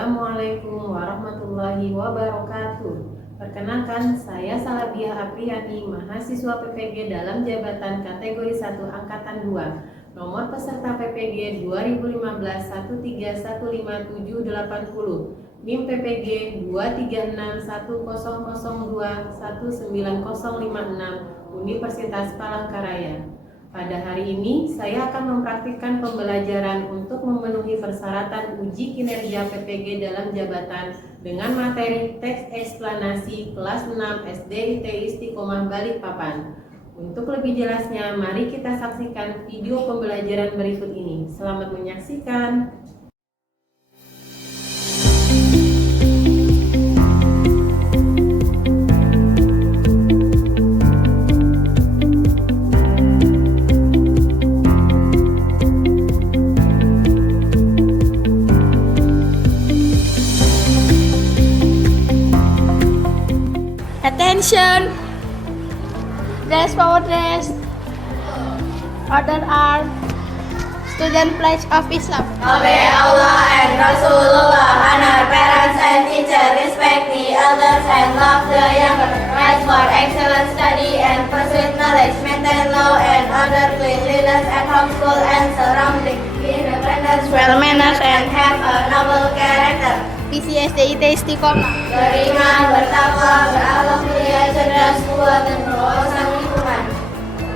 Assalamualaikum warahmatullahi wabarakatuh. Perkenalkan, saya Salabiah Apriani, mahasiswa PPG dalam jabatan kategori 1 Angkatan 2. Nomor peserta PPG 2015 1315780. NIM PPG 2361002190056 Universitas Palangkaraya. Pada hari ini, saya akan mempraktikkan pembelajaran untuk memenuhi persyaratan uji kinerja PPG dalam jabatan dengan materi teks eksplanasi kelas 6 SD IT Istiqomah Balikpapan. Untuk lebih jelasnya, mari kita saksikan video pembelajaran berikut ini. Selamat menyaksikan. Attention! Dress forward dress. Order are student pledge of Islam. Obey Allah and Rasulullah, honor parents and teachers, respect the elders and love the younger, strive for excellent study and pursue knowledge, maintain law and order, cleanliness at home, school and surrounding, be independent, well manners and have a noble character. PCSD IT Istiqomah. Beriman, bertakwa, berakhlak mulia, cerdas, kuat dan berwawasan lingkungan.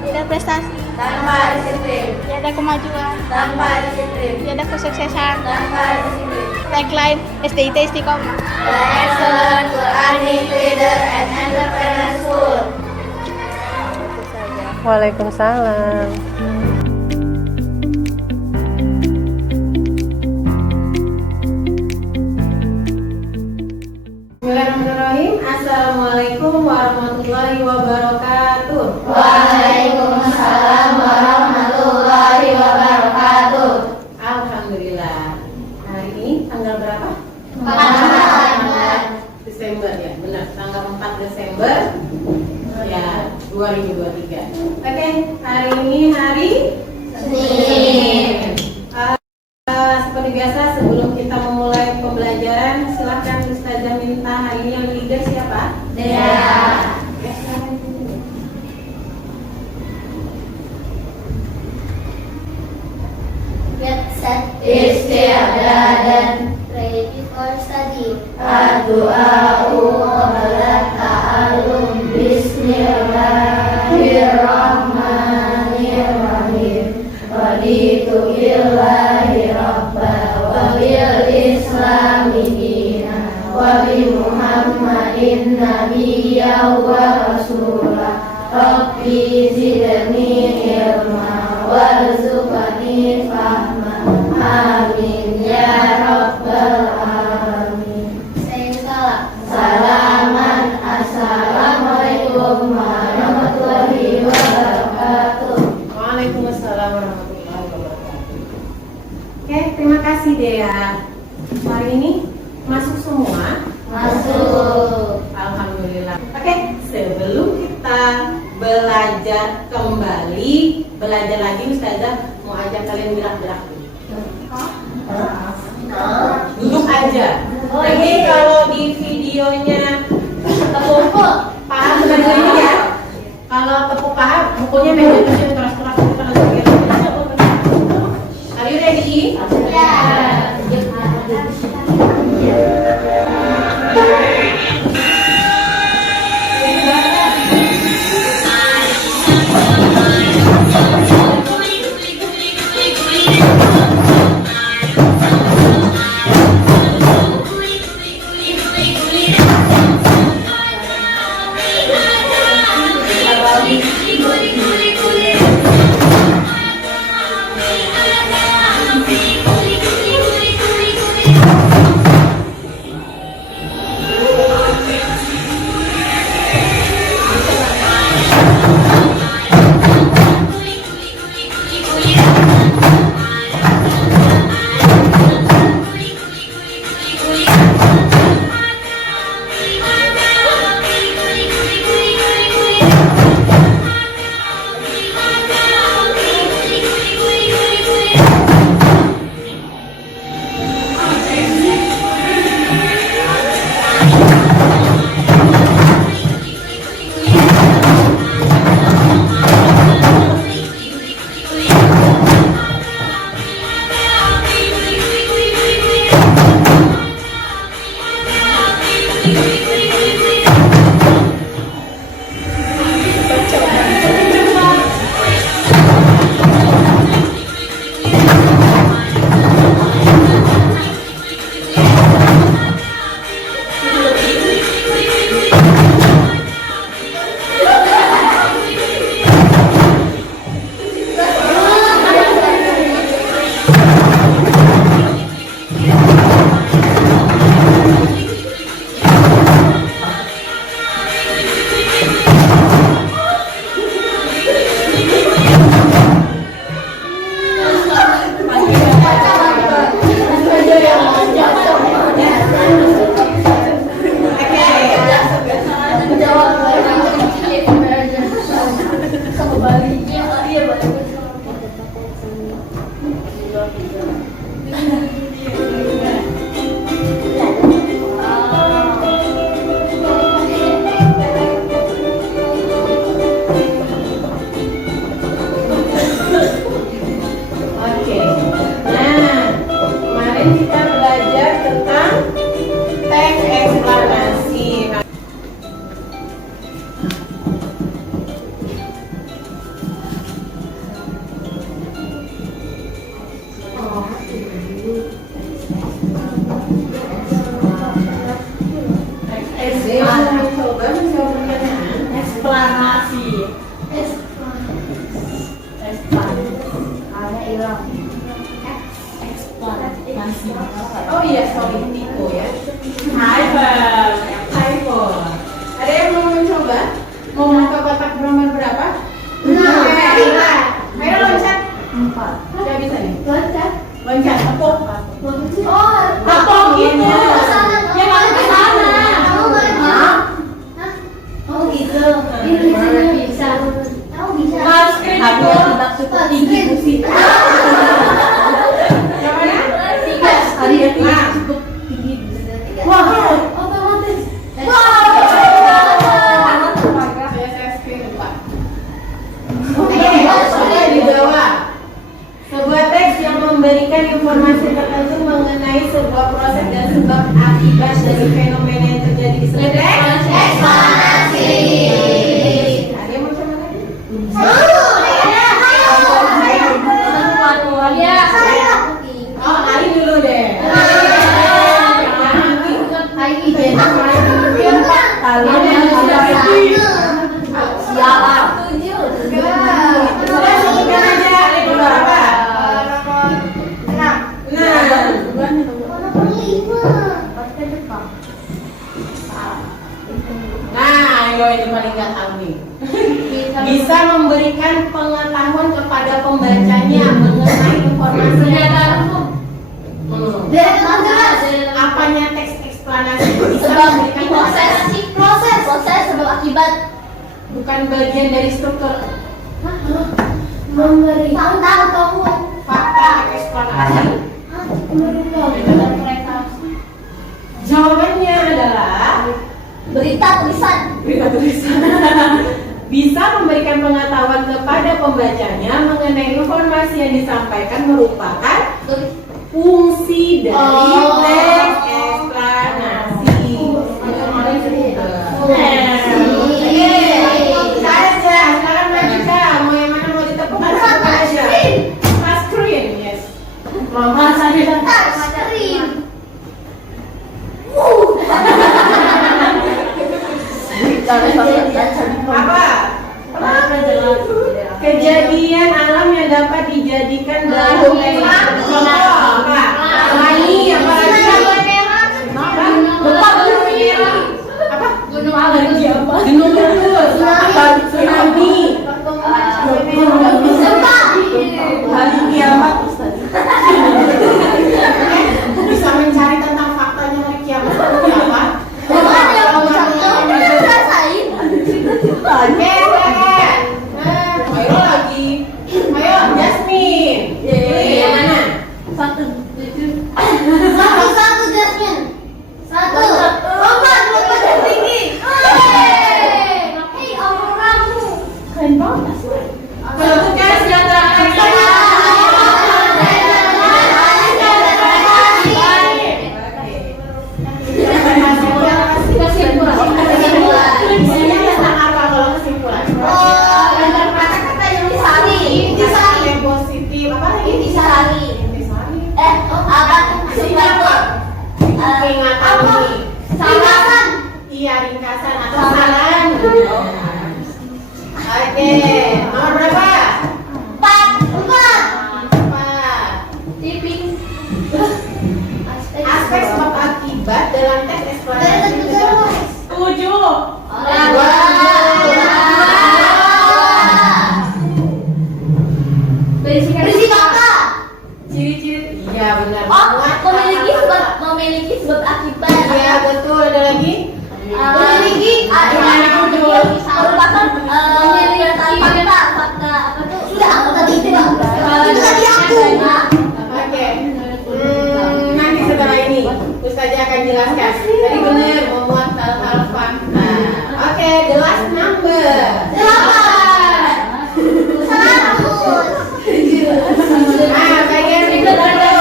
Tidak prestasi, Tanpa disiplin, tiada kemajuan, tanpa disiplin, tiada kesuksesan. tanpa disiplin. Tagline SDIT Istiqomah. The excellent Quranic leader and entrepreneur school. Waalaikumsalam. Bismillahirrahmanirrahim. Assalamualaikum warahmatullahi wabarakatuh. Waalaikumsalam warahmatullahi wabarakatuh. Alhamdulillah. Hari ini tanggal berapa? 4 Desember ya, benar. Tanggal 4 Desember ya 2023. Oke, hari ini hari Senin. Seperti biasa, sebelum kita memulai pembelajaran, silahkan Ustazah minta hari ini yang leader siapa? Dea. Get set, Isti'dadan. ready for study. Ad-du'a'u qabla ta'allum. Bismillahirrahmanirrahim. Raditu billahi rabba wa bil islami dina wa bi Muhammadin nabiyya wa rasulah. Rabbi zidni ilma warzuqni fahma. Amin ya rabbal alamin. Saya salah. Salaman, assalamualaikum warahmatullahi wabarakatuh. Waalaikumsalam warahmatullahi wabarakatuh. Oke, terima kasih Dea. Hari ini masuk semua? Masuk. Alhamdulillah. Oke, sebelum kita belajar lagi Ustazah mau ajak kalian gerak-gerak dulu. Duduk aja. Jadi kalau di videonya tepuk paha belajarnya ya. Kalau tepuk paha, mukulnya meja terus keras-keras kita langsung gitu. Are you ready? politiko ya. Typo. Ada yang mau mencoba? Mau buka kotak nomor berapa? Ayo loncat. 4. Sudah bisa nih. Loncat. Tepuk. Tepuk gitu. Ya kalau ke sana. Harus kredit tinggi musik. Yang mana? 3. Cukup tinggi. Wah, otomatis. Saya screen 4. Oke, di bawah. Sebuah teks yang memberikan informasi tertentu mengenai sebuah proses dan sebab akibat dari fenomena yang terjadi di sekitar teks. Eksplanasi. Ada yang mau coba lagi? Oh, Ali dulu deh. Ini paling nggak tahu nih. Bisa memberikan pengetahuan kepada pembacanya mengenai informasi yang apanya teks eksplanasi bisa memberikan Proses sebab akibat. bukan bagian dari struktur Tahu. fakta eksplanasi. Jawabannya adalah Berita tulisan. bisa memberikan pengetahuan kepada pembacanya mengenai informasi yang disampaikan merupakan fungsi dari teks eksplanasi. Saja, sekarang Mbak, mau yang mana mau ditepuk atau aja? Touchscreen, yes. Lompat saja. Apa? Kejadian alam yang dapat dijadikan dalam contoh apa? Pelangi, apa lagi? Apa? Gunung api apa? Gunung meletus, tsunami, hari kiamat. Bisa mencari tentang faktanya hari kiamat seperti apa? Ayo lagi. Ayo Jasmine. Yang mana? Satu Jasmine. Lompat yang tinggi. Hei, auramu. Keren banget. Sebutkan senjata ringkasan atau saran. Oke, nomor berapa? 4. Tipping. Aspek sebab akibat dalam teks eksplanasi. 7. Berisi kata. Ciri-ciri. Iya benar. Memiliki sebab akibat. Iya betul. Ada lagi? Memiliki merupakan fakta apa tuh? Sudah aku tadi itu aku. Oke. Nanti setelah ini Ustazah akan jelaskan. Tadi benar memuat hal-hal fakta. Oke, the last number. 100. Nah, bagian berikut adalah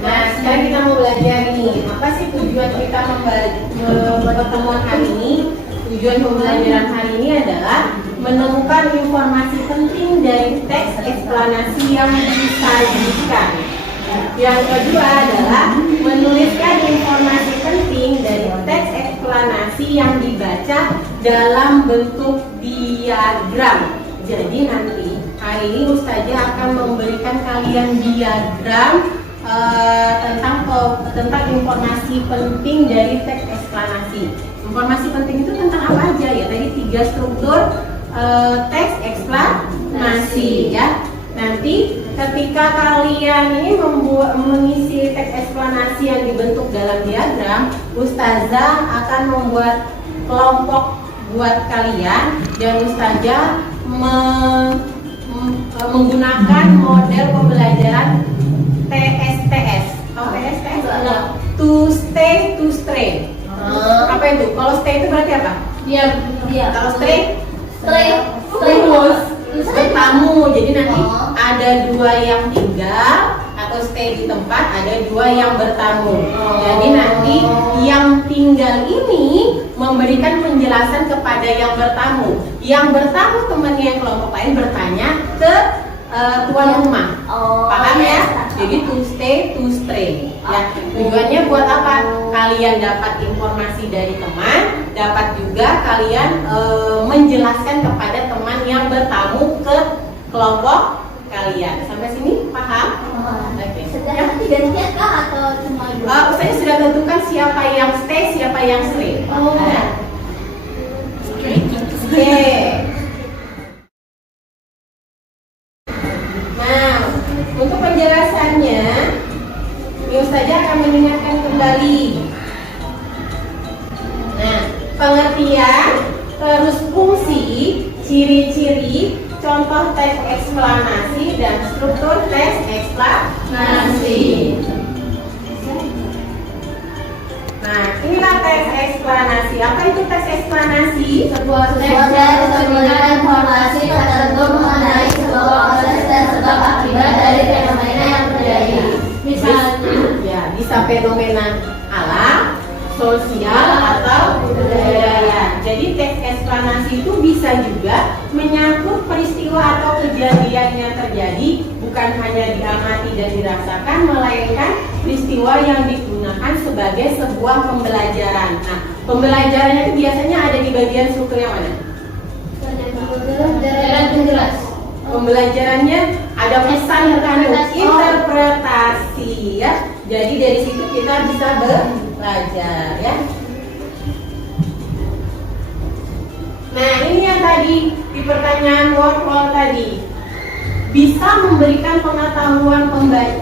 Nah, sekarang kita mau belajar nih. Apa sih tujuan kita pertemuan hari ini? Tujuan pembelajaran hari ini adalah menemukan informasi penting dari teks eksplanasi yang disajikan. Yang kedua adalah menuliskan informasi penting dari teks eksplanasi yang dibaca dalam bentuk diagram. Jadi nanti hari ini Ustazah akan memberikan kalian diagram tentang informasi penting dari teks eksplanasi. Informasi penting itu tentang apa aja ya? Tadi 3 struktur teks eksplanasi ya. Nanti ketika kalian ini mengisi teks eksplanasi yang dibentuk dalam diagram, Ustazah akan membuat kelompok buat kalian dan Ustazah menggunakan model pembelajaran TSTS. Tahu TSTS? To stay, to stray. Apa itu? Kalau stay itu berarti apa? Kalau stray bertamu. Jadi nanti ada 2 yang tinggal atau stay di tempat, ada 2 yang bertamu. Jadi nanti yang tinggal ini memberikan penjelasan kepada yang bertamu. Yang bertamu temannya yang kelompok lain bertanya ke tuan rumah. Paham ya? Jadi to stay, to stray. Ya, tujuannya buat apa? Kalian dapat informasi dari teman, dapat juga kalian menjelaskan kepada teman yang bertamu ke kelompok kalian. Sampai sini paham? Oke. Setelah gantian kah atau cuma dua? Saya sudah tentukan siapa yang stay, siapa yang stray. Oke. Nah, untuk penjelasannya, Ustazah akan mengingatkan kembali. Nah, pengertian, terus fungsi, ciri-ciri, contoh teks eksplanasi dan struktur teks eksplanasi. Nah, inilah teks eksplanasi. Apa itu teks eksplanasi? Sebuah teks yang memberikan informasi tertentu mengenai sebuah proses dan sebab akibat dari fenomena yang terjadi. Misalnya, ya bisa fenomena alam, sosial atau budaya. Jadi teks eksplanasi itu bisa juga menyangkut peristiwa atau kejadian yang terjadi, bukan hanya diamati dan dirasakan, melainkan peristiwa yang digunakan sebagai sebuah pembelajaran. Nah, pembelajarannya itu biasanya ada di bagian struktur yang mana? Pembelajarannya ada pesan interpretasi ya. Jadi dari situ kita bisa belajar ya. Nah, ini yang tadi di pertanyaan workflow tadi, bisa memberikan pengetahuan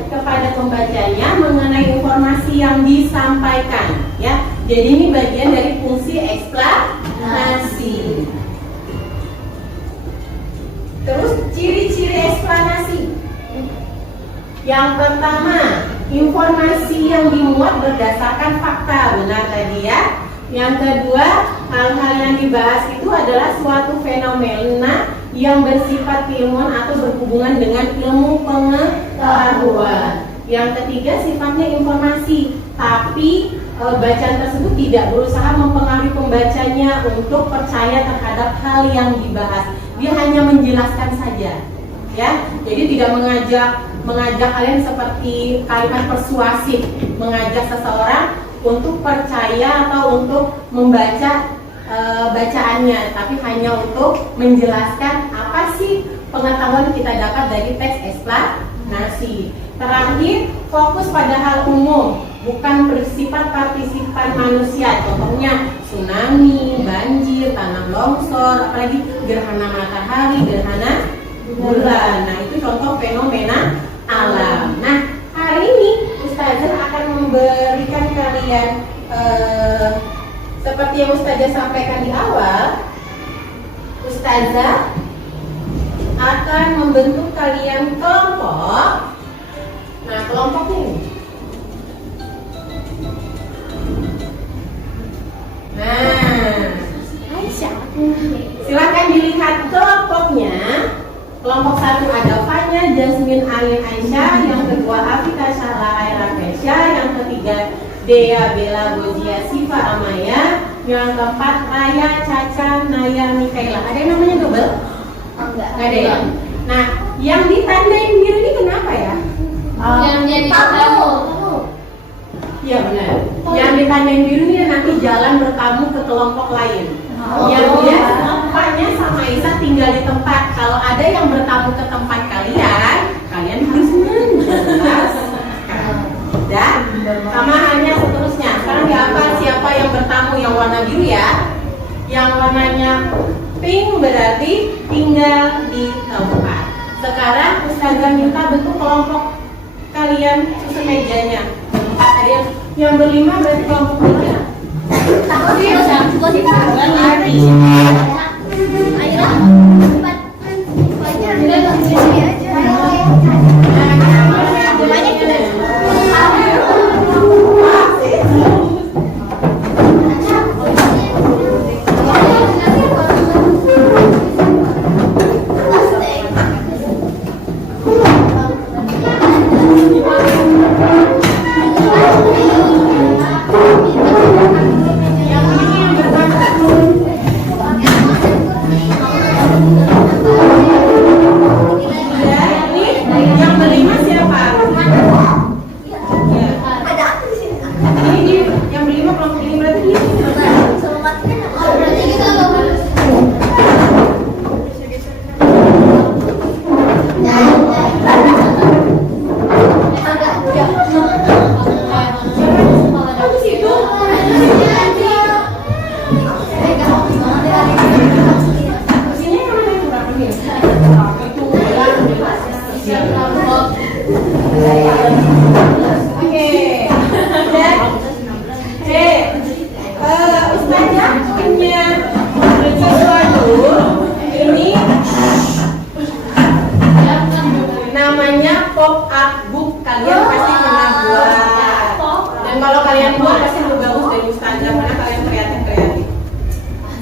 kepada pembacanya mengenai informasi yang disampaikan ya. Jadi ini bagian dari fungsi eksplanasi. Terus ciri-ciri eksplanasi. Yang pertama, informasi yang dimuat berdasarkan fakta, benar tadi ya. Yang kedua, hal-hal yang dibahas itu adalah suatu fenomena yang bersifat keilmuan atau berhubungan dengan ilmu pengetahuan. Yang ketiga, sifatnya informasi, tapi bacaan tersebut tidak berusaha mempengaruhi pembacanya untuk percaya terhadap hal yang dibahas. Dia hanya menjelaskan saja, ya. Jadi tidak mengajak kalian seperti kalimat persuasif, mengajak seseorang untuk percaya atau untuk membaca bacaannya, tapi hanya untuk menjelaskan apa sih pengetahuan kita dapat dari teks eksplanasi. Terakhir, fokus pada hal umum, bukan bersifat partisipan manusia. Contohnya tsunami, banjir, tanah longsor, apalagi gerhana matahari, gerhana bulan. Nah, itu contoh fenomena alam. Nah, hari ini Ustazah akan memberikan kalian seperti yang Ustazah sampaikan di awal. Ustazah akan membentuk kalian kelompok. Nah, kelompok ini. Nah, silakan dilihat kelompoknya. Kelompok 1 ada Fanya, Jasmine, Alin, Aisyah. Yang kedua Afika, Syahla, Aira, Kesha. Yang ketiga Dea, Bella, Bojia, Siva, Amaya. Yang keempat, Raya, Caca, Naya, Mikaela. Ada yang namanya double? Enggak. Nggak ada ya? Nah, yang ditandain biru ini kenapa ya? Yang jadi tamu. Iya benar. Yang ditandain biru ini nanti jalan bertamu ke kelompok lain. Yang dia tempatnya sama Isa tinggal di tempat. Kalau ada yang bertamu ke tempat kalian, kalian harus menjelaskan. Dan sama halnya seterusnya. Sekarang diapa siapa yang bertamu yang warna biru ya? Yang warnanya pink berarti tinggal di tempat. Sekarang Ustazah minta bentuk kelompok kalian susun mejanya. Ada yang berlima berarti kelompok berapa?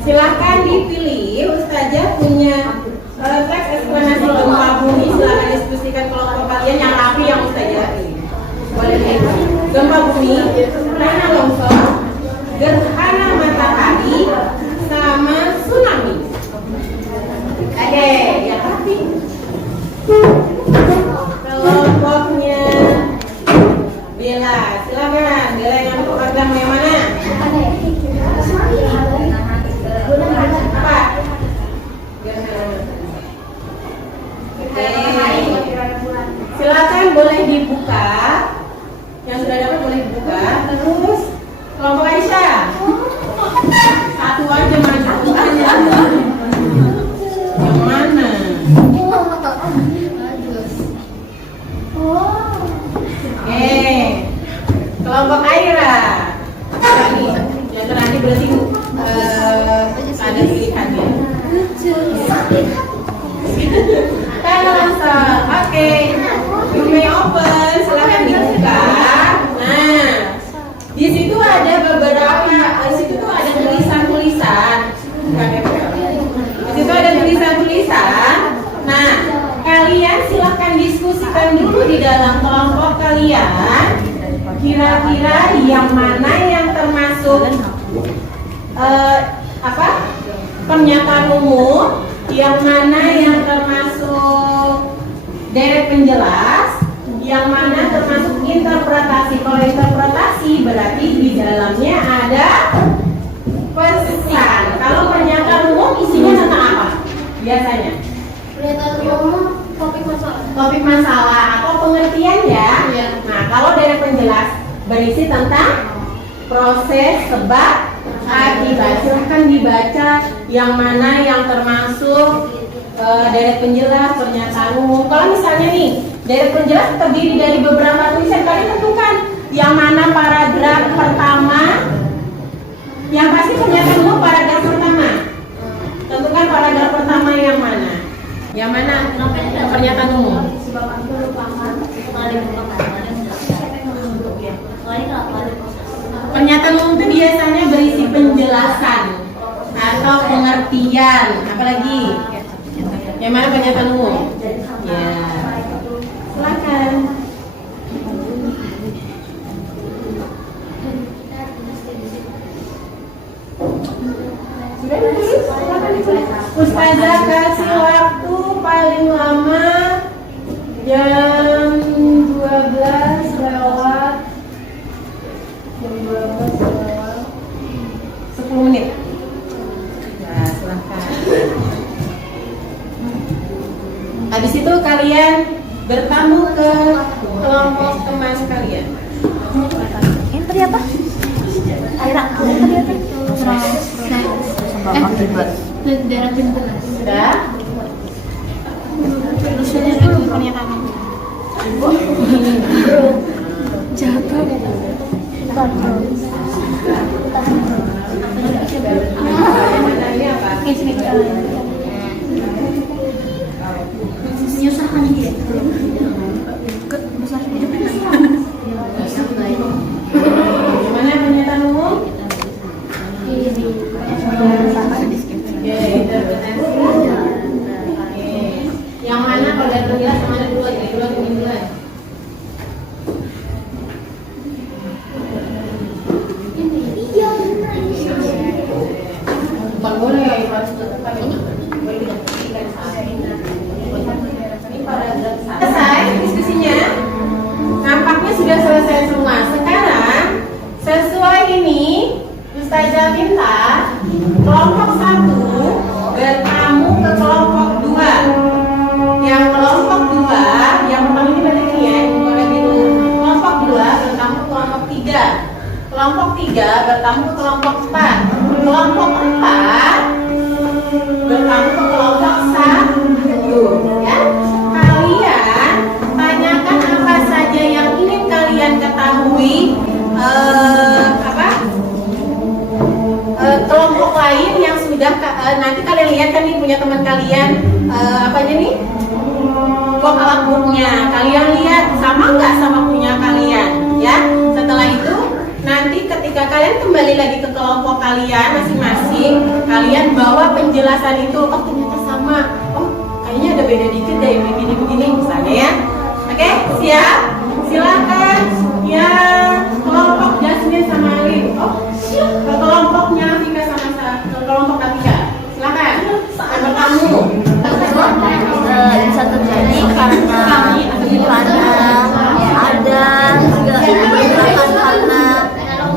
Silahkan dipilih, Ustazah punya teks eksplanasi gempa bumi. Silahkan diskusikan kelompok kalian yang rapi yang Ustazah pilih. Boleh nih, gempa bumi, tanah longsor, gerhana matahari, sama tsunami. Oke, yang rapi. Kelompoknya Bella, silakan. Bella yang program yang mana? Silakan boleh dibuka. Yang sudah dapat boleh dibuka. Terus kelompok Aisyah. Satu aja maju. Yang mana? Kelompok Aira. Yang terakhir berarti ada pilihannya. Oke, you may open, silahkan dibuka. Nah, di situ ada beberapa, di situ tuh ada tulisan-tulisan. Di situ ada tulisan-tulisan. Nah, kalian silahkan diskusikan dulu di dalam kelompok kalian. Kira-kira yang mana yang termasuk pernyataan umum, yang mana yang termasuk deret penjelas, yang mana termasuk interpretasi. Kalau interpretasi berarti di dalamnya ada pesan. Kalau pernyataan umum isinya tentang apa? Biasanya Pernyataan umum topik masalah atau pengertian ya. Nah, kalau deret penjelas berisi tentang proses, sebab, akibat. Silahkan dibaca yang mana yang termasuk deret penjelas, pernyataan umum. Kalau misalnya nih, deret penjelas terdiri dari beberapa tulisan, kalian tentukan yang mana paragraf pertama. Yang pasti pernyataan umum paragraf pertama. Tentukan paragraf pertama yang mana. Yang mana pernyataan umum. Pernyataan umum itu biasanya berisi penjelasan atau pengertian. Apalagi? Yang mana pernyataan umum? Ya, silakan. Ustazah kasih waktu paling lama jam 12 lewat 10 menit. Nah, silahkan. Habis itu kalian bertamu ke kelompok teman kalian. Yang tadi apa? Aira. Yang tadi apa? Daerah pintulas. Sudah? Terusnya dulu pernyataan. Jaga. Ini apa? Menyusahkan dia. Besar hidup. Gimana pernyataan umum? Ya, interpretasi. Yang mana kalau dari penjelasan yang mana duluan? Yang duluan yang duluan. Bukan boleh ya, harus tetap ini. Boleh dikasihkan ini paragraf selesai diskusinya. Nampaknya sudah selesai semua. Sekarang sesuai ini Ustazah minta kelompok 1 bertamu ke kelompok 2. Yang kelompok 2, yang pertama ini berarti ini ya, boleh gitu. Kelompok 2 bertamu ke kelompok 3. Kelompok 3 bertamu ke kelompok 4. Kelompok 4 bertamu ke kelompok 1. Ya. Kalian tanyakan apa saja yang ingin kalian ketahui. Kelompok lain yang sudah nanti kalian lihat kan nih punya teman kalian apanya nih booknya kalian lihat sama nggak sama punya kalian ya. Setelah itu nanti ketika kalian kembali lagi ke kelompok kalian masing-masing, kalian bawa penjelasan itu. Oh ternyata sama, oh kayaknya ada beda dikit deh begini-begini misalnya ya. Oke, siap? Silakan ya kelompok Jasmine sama Alin. Oh ke kelompoknya Vika sama ke kelompok Atika. Silakan. Yang bertamu. Bisa terjadi karena ada gerakan karena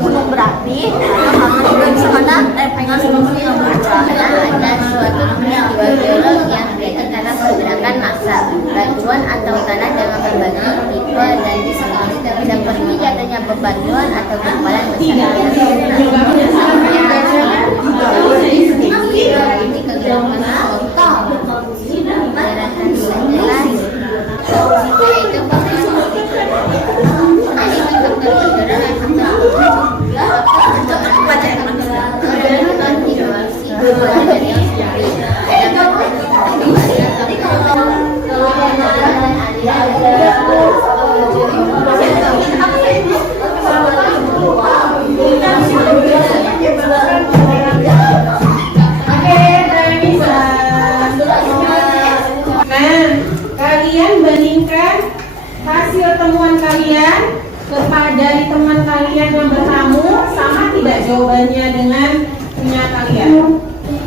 gunung berapi atau karena juga bisa karena lempengan gunung yang berubah. Ada suatu peristiwa geolog yang terjadi karena pergerakan massa, batuan atau tanah dengan berbagai tipe dan distribusi seperti jatuhnya bebatuan atau gumpalan besar. Ini kegerakan kalian bandingkan hasil temuan kalian dari teman kalian yang bertamu sama tidak jawabannya dengan punya kalian.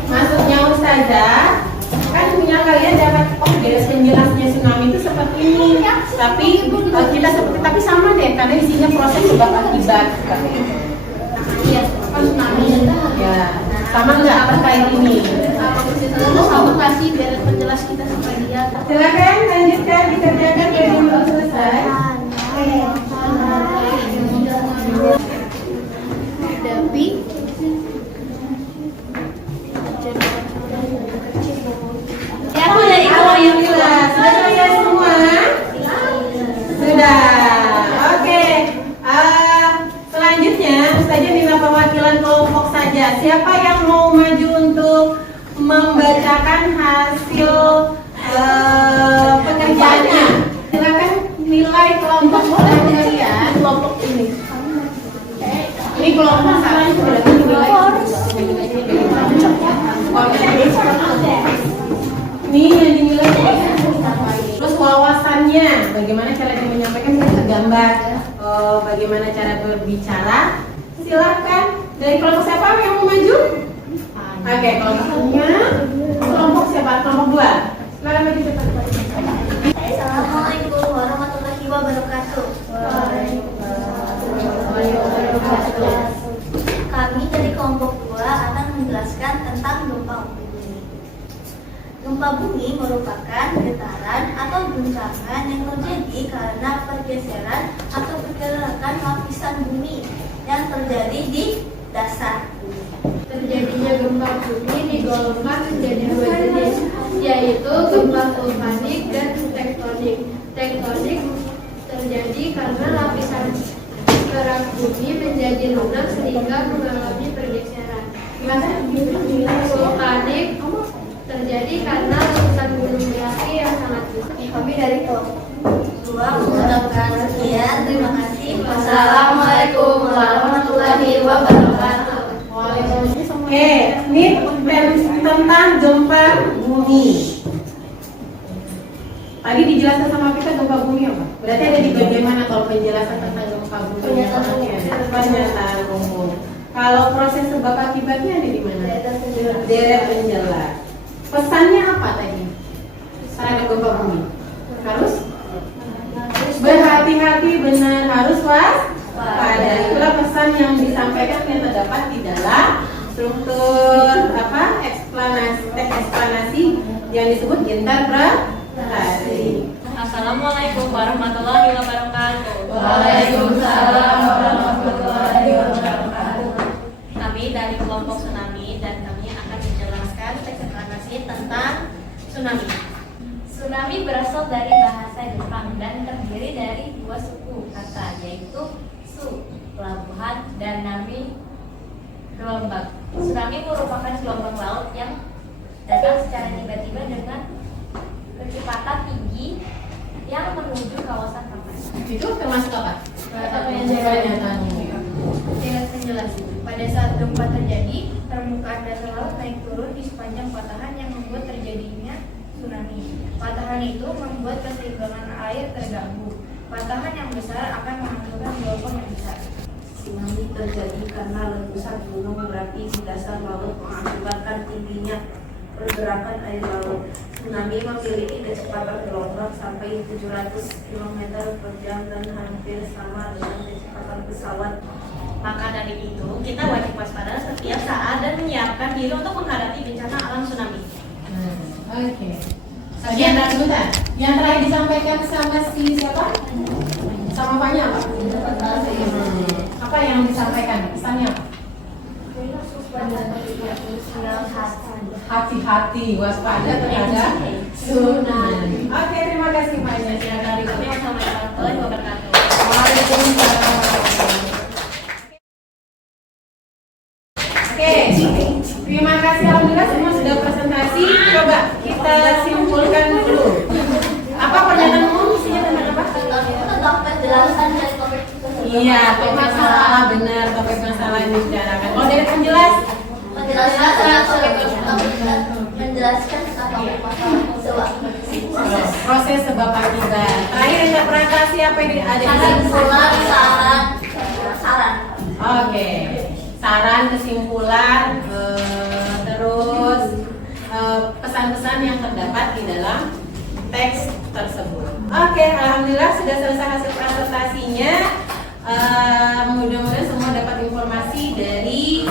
Maksudnya Ustazah kan punya kalian dapat garis penjelasnya tsunami itu seperti ini, tapi kita seperti tapi sama deh karena isinya proses sebab akibat seperti itu. Iya, tsunami ya sama nggak terkait ini? Kamu kasih biar penjelas kita supaya dia. Silakan lanjutkan dikerjakan sebelum selesai. Tapi Aku dari alhamdulillah sudah selesai semua. Sudah. Oke. Selanjutnya Ustazah minta perwakilan kelompok saja. Siapa yang mau maju untuk membacakan hasil pekerjaannya? Silakan nilai kelompok kalian. Kelompok ini. Ini kelompok salah itu berarti nilai. Ini yang dinilai. Terus wawasannya, bagaimana cara dia menyampaikan bisa tergambar. Bagaimana cara berbicara. Silakan. Dari kelompok siapa yang mau maju? Oke, kelompoknya. kelompok siapa? Kelompok 2. Silakan maju cepat. Assalamualaikum warahmatullahi wabarakatuh. Kami dari kelompok 2 akan menjelaskan tentang gempa bumi. Gempa bumi merupakan getaran atau guncangan yang terjadi karena pergeseran atau pergerakan lapisan bumi yang terjadi di dasar bumi. Terjadinya gempa bumi digolongkan menjadi dua jenis, yaitu gempa vulkanik dan tektonik. Tektonik terjadi karena lapisan kerak bumi menjadi lunak sehingga mengalami pergeseran. Vulkanik terjadi karena letusan gunung berapi yang sangat besar. Kami dari kelompok 2 mengucapkan sekian. Terima kasih. Wassalamualaikum warahmatullahi wabarakatuh. Oke, ini tentang gempa bumi. Tadi dijelaskan sama kita gempa bumi apa? Berarti ada di bagian mana kalau penjelasan tentang gempa bumi? Pernyataan umum. Kalau proses sebab akibatnya ada di mana? Deret penjelas. Pesannya apa tadi? Terhadap gempa bumi? Harus berhati-hati, benar, harus waspada. Itulah pesan yang disampaikan yang terdapat di dalam struktur eksplanasi yang disebut interpretasi. Assalamualaikum warahmatullahi wabarakatuh. Waalaikumsalam warahmatullahi wabarakatuh. Kami dari kelompok tsunami dan kami akan menjelaskan eksplanasi tentang tsunami. Tsunami berasal dari bahasa Jepang dan terdiri dari dua suku kata, yaitu su, pelabuhan, dan nami, gelombang. Tsunami merupakan gelombang laut yang datang secara tiba-tiba dengan kecepatan tinggi yang menuju kawasan pantai. Itu termasuk apa? Pernyataan penjelas. Pada saat gempa terjadi, permukaan dasar laut naik turun di sepanjang patahan yang membuat terjadinya tsunami. Patahan itu membuat keseimbangan air terganggu. Patahan yang besar akan menghasilkan gelombang yang besar. Tsunami terjadi karena letusan gunung berapi di dasar laut mengakibatkan tingginya pergerakan air laut. Tsunami memiliki kecepatan gelombang sampai 700 km per jam dan hampir sama dengan kecepatan pesawat. Maka dari itu, kita wajib waspada setiap saat dan menyiapkan diri untuk menghadapi bencana alam tsunami. Oke. Bagian sebentar. Yang terakhir disampaikan sama siapa? Sama Paknya apa? Apa yang disampaikan? Pesannya apa? Hati-hati, waspada terhadap tsunami. Oke, terima kasih Paknya. Silakan Assalamualaikum warahmatullahi wabarakatuh. Waalaikumsalam. Oke, terima kasih. Alhamdulillah semua sudah presentasi. Coba kita simpulkan dulu. Apa pernyataan umum isinya tentang apa? Tentang penjelasan dari topik tersebut. Iya, topik masalah, benar, topik masalah yang dibicarakan. Kalau dari penjelas, Menjelaskan tentang masalah proses sebab akibat. Terakhir interpretasi apa yang ada di sini? saran. Oke, saran, kesimpulan, terus pesan-pesan yang terdapat di dalam teks tersebut. Oke, alhamdulillah sudah selesai hasil presentasinya. Mudah-mudahan semua dapat informasi dari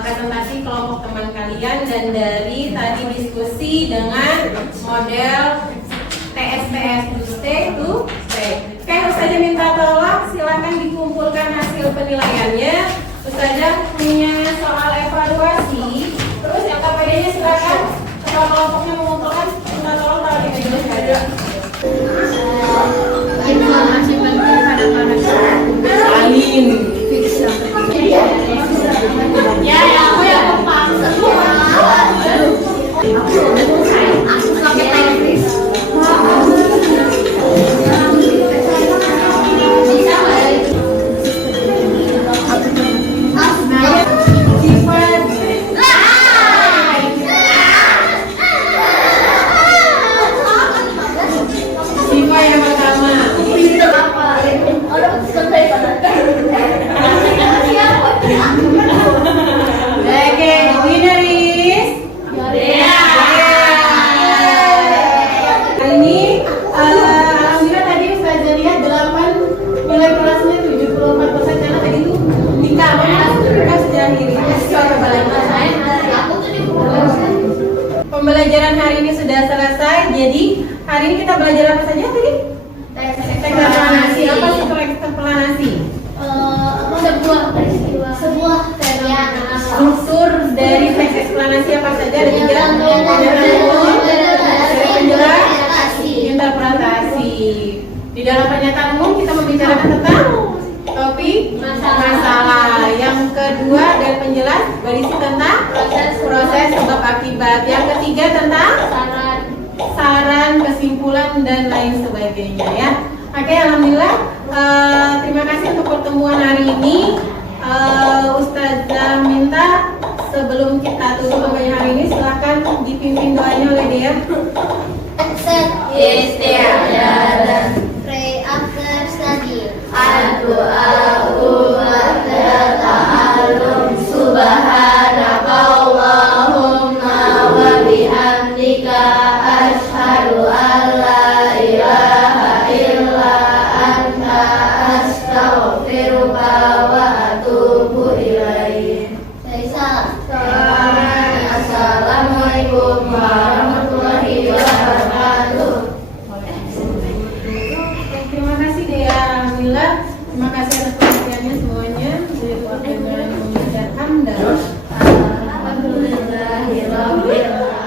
presentasi kelompok teman kalian dan dari tadi diskusi dengan model TSTS to stay to stay. Oke, Ustazah minta tolong silakan dikumpulkan hasil penilaiannya. Ustazah punya soal evaluasi. Terus yang KPD-nya silakan. Kalau kelompoknya mengumpulkan, minta tolong taruh di meja saja. Informasi penting pada para Salim. Ya, aku yang kepaksa. Aku pakai teknis. Sifat sebuah fenomena alam. Struktur dari teks eksplanasi apa saja? Ada tiga. Interpretasi. Interpretasi. Di dalam pernyataan umum kita membicarakan tentang topik masalah. Yang kedua dan penjelas berisi tentang proses sebab akibat. Yang ketiga tentang saran, kesimpulan dan lain sebagainya ya. Oke, alhamdulillah. Terima kasih untuk pertemuan hari ini. Ustazah minta sebelum kita tutup pembelajaran hari ini silahkan dipimpin doanya oleh Dea. Accept Istiadat. pray after study. Ad-du'a'u ba'da ta'allum. Subhanaka Allahumma wa bihamdika asyhadu an la ilaha illa anta astaghfiruka wa atubu ilaik. Assalamualaikum warahmatullahi wabarakatuh. Terima kasih Dea. Alhamdulillah. Terima kasih atas perhatiannya semuanya. Dengan mengajarkan dan alhamdulillahirabbil alamin.